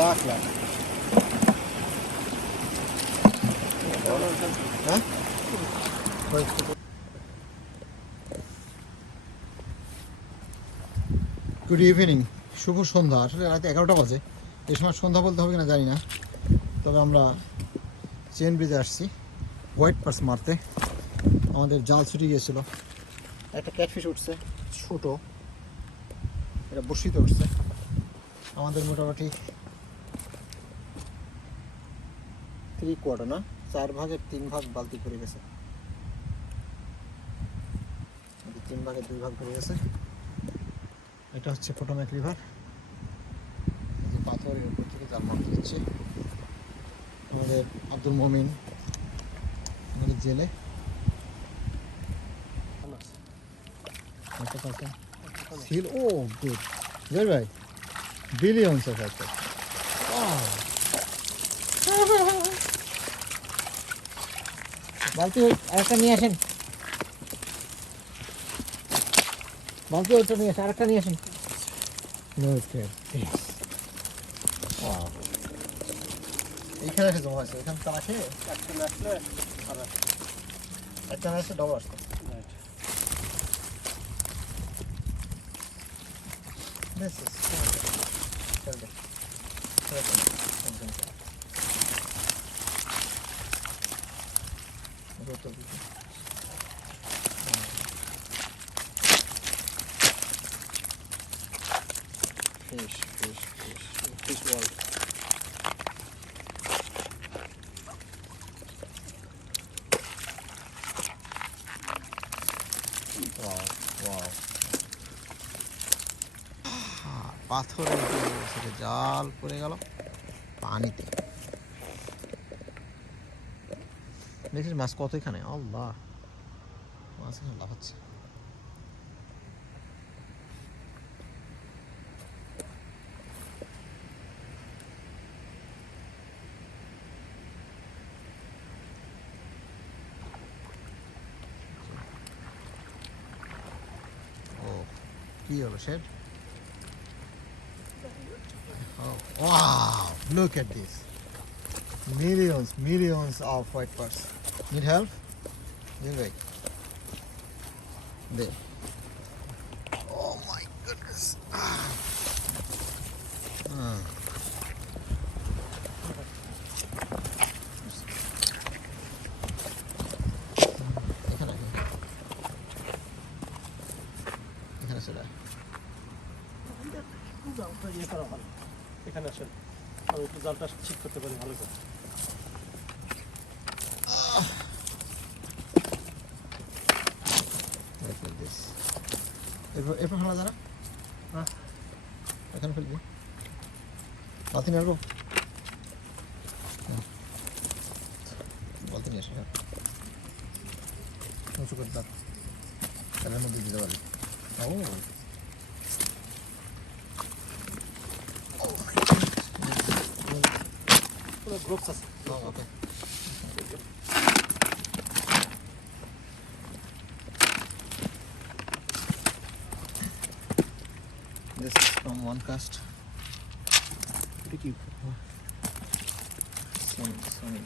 লাখ লাখ হ্যাঁ good evening, শুভ সন্ধ্যা। আসলে রাত 11টা বাজে। এই সময় সন্ধ্যা বলতে হবে কিনা জানি না, তবে আমরা চেন ব্রিজে আসছি হোয়াইট পার্স মারতে। আমাদের জাল ছুটে গিয়েছিল, একটা ক্যাটফিশ উঠছে ছোটো, এটা বসিতে উঠছে। আমাদের মোটামুটি 3/4 না 4 ভাগের 3 ভাগ বালতি পড়ে গেছে, 3 ভাগের 2 ভাগ পড়ে গেছে। এটা হচ্ছে পোটোম্যাক রিভার, পাথরের উপর থেকে জাল মারতে দিচ্ছে আমাদের আব্দুল মমিন, আমাদের জেলে। সিল, ও গুড, জয় ভাই, বিলিয়নস অফ অ্যাক্টর। বালতি আরেকটা নিয়ে আসেন, বালতি ওটা নিয়ে আসেন, আরেকটা নিয়ে আসেন। এইখানে এসে জমা আছে, এখানে তো আসে একটা আসে ডবল আসতো। Fish world. পাথরের উপরে জাল পড়ে গেল পানিতে। দেখিস মাছ কত এখানে, আল্লাহ মাছ এখানে লাফাচ্ছে। ও কি হলো shade? Oh, wow, look at this. Millions of white purse. Need help? Right there. Oh my goodness. এখানে চলে ইয়ে করা ভালো। এখানে আসেন, আমি একটু জালটা ঠিক করতে পারি ভালো করে। এরপর ফেলা যারা হ্যাঁ এখানে ফেলবি, বালতি নিয়ে আসবো, বালতি নিয়ে আসি। হ্যাঁ উঁচু করে দাও, তাদের মধ্যে দিতে পারবি। পুরো গ্রুপস আছে। ওকে, this is from one cast. Pretty cute. Swimming.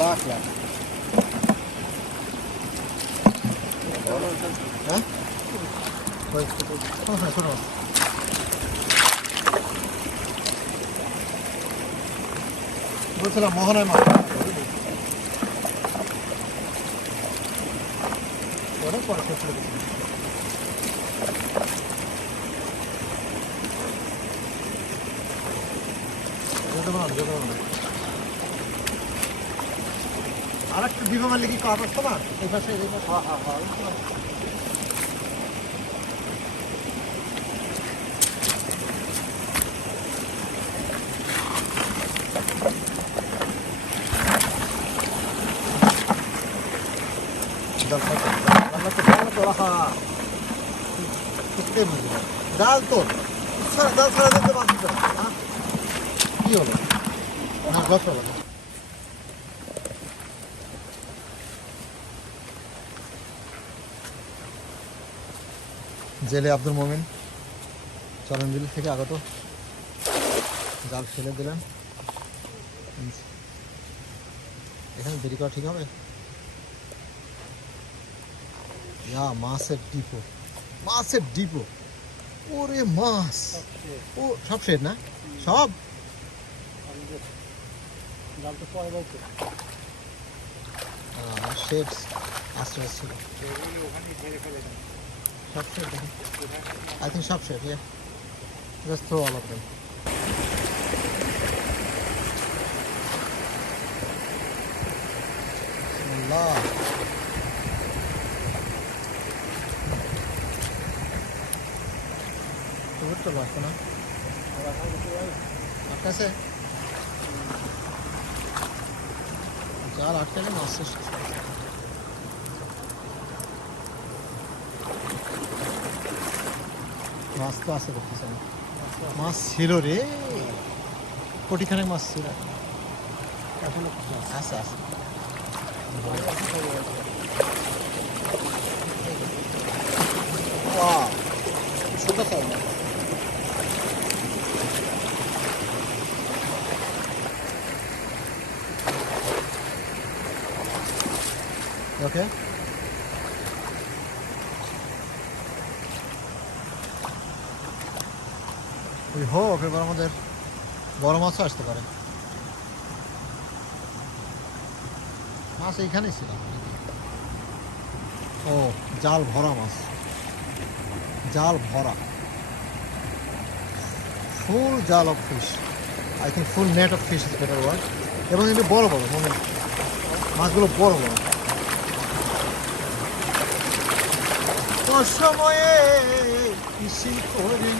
Lakh lakh হ্যাঁ শোনো, বলছিলাম মোহনায় মাছ পরে পরে ফেলে দিচ্ছি। আর একটু দিবা মারলে কি কাজ আসতো না এই পাশে? জাল খাইতে জাল তোর জাল ছাড়া দিতে পারছিস না হ্যাঁ? কি হলো না গল্প হলো জেলে আব্দুল মোমিন চরণবিল থেকে আগত জাল ফেলে দিলেন এখানে দেরি করা ঠিক হবে মাছের ডিপো ওরে মাছ ও সব শেড না সব জালটা পরে বলতে শেড আস্তে আস্তে সব শেড আই থিঙ্ক সব shade yeah just throw all of them Bismillah তো লাগতো না আটকাছে জাল আটকালে মাছ শেষ মাছ তো আছে দেখতেছি আমি মাছ ছিল রে কোটিখানেক মাছ ছিল এখন আছে আছে Wow, ছোট সাইজ না ওকে ওই হোক এবার আমাদের বড় মাছও আসতে পারে মাছ এইখানেই ছিল ও জাল ভরা মাছ জাল ভরা ফুল জাল of fish I think full net of fish is better word এবং এগুলো বড় বড় মানে মাছগুলো বড় বড় সময়ে কৃষি করি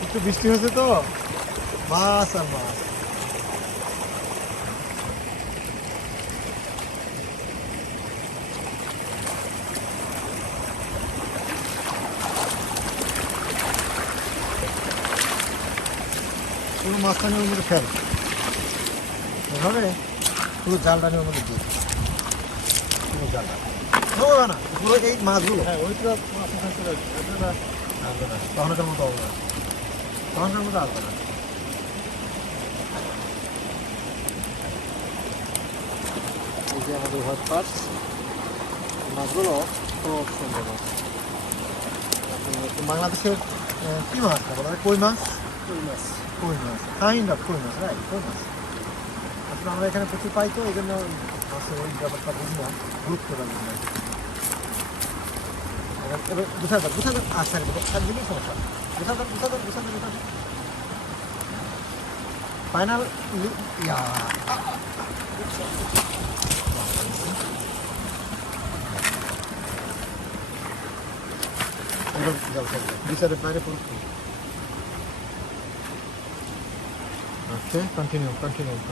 একটু বৃষ্টি হয়েছে তো মাছ আর মাছ পুরো মাছটা নিয়ে ওর মধ্যে ফেল এভাবে পুরো জালটা নিয়ে ওর মধ্যে দিয়ে পুরো জালটা হবে না পুরো এই মাছগুলো হ্যাঁ ওইটা মাছ আসবে না আসবে না তখনকার মতো হবে না তখনকার মতো আসবে না এই যে আমাদের হোয়াইট পার্স মাছগুলো খুব সুন্দর মাছ বাংলাদেশের কি মাছটা বলা হয় কই মাছ কই মাছ কাইন্ড অফ কই মাছ রাইট কই মাছ আসলে আমরা এখানে প্রচুর পাই তো এই জন্য মাছের ওই ব্যাপারটা বুঝি না গুরুত্বটা বুঝি না এবার বুঝা যাক আচ্ছা এক দিনই সমস্যা বুঝা যাক ফাইনাল ইয়া বিচারের বাইরে পুরো ওকে কন্টিনিউ